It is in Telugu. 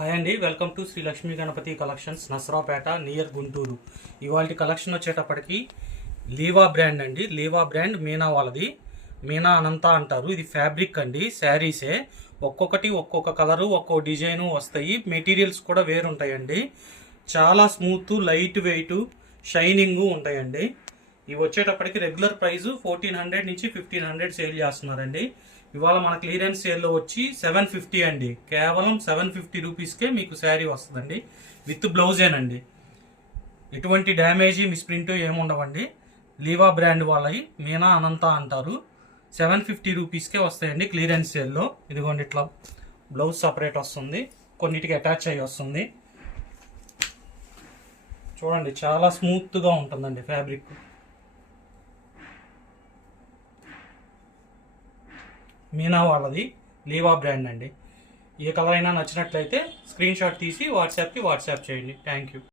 హాయ్ అండి, welcome to Shri Lakshmi Ganapathi collections, Nasarapeta near Guntur. ఇవాళ కలెక్షన్ వచ్చేటప్పటికి లీవా బ్రాండ్ అండి. లీవా బ్రాండ్ మీనా వాళ్ళది, మీనా అనంత అంటారు. ఇది ఫ్యాబ్రిక్ అండి, శారీసే. ఒక్కొక్కటి ఒక్కొక్క కలరు, ఒక్కో డిజైను వస్తాయి. మెటీరియల్స్ కూడా వేరుంటాయండి. చాలా స్మూత్, లైట్ వెయిట్, షైనింగ్ ఉంటాయండి. ఇవి వచ్చేటప్పటికి రెగ్యులర్ ప్రైస్ 1400 నుంచి 1500 సేల్ చేస్తున్నారండి. ఇవాళ మన క్లియరెన్స్ సేల్లో వచ్చి 750 అండి. కేవలం 750 రూపీస్కే మీకు శారీ వస్తుందండి, విత్ బ్లౌజేనండి. ఎటువంటి డ్యామేజీ, మిస్ప్రింట్ ఏముండవండి. లీవా బ్రాండ్ వాళ్ళవి, మీనా అనంత అంటారు. 750 రూపీస్కే వస్తాయండి క్లియరెన్స్ సేల్లో. ఇదిగోండి, ఇట్లా బ్లౌజ్ సపరేట్ వస్తుంది, కొన్నిటికి అటాచ్ అయ్యి వస్తుంది. చూడండి, చాలా స్మూత్గా ఉంటుందండి ఫ్యాబ్రిక్. మీనా వాళ్ళది, లీవా బ్రాండ్ అండి. ఏ కలర్ అయినా నచ్చినట్లయితే స్క్రీన్ షాట్ తీసి వాట్సాప్ చేయండి. Thank you.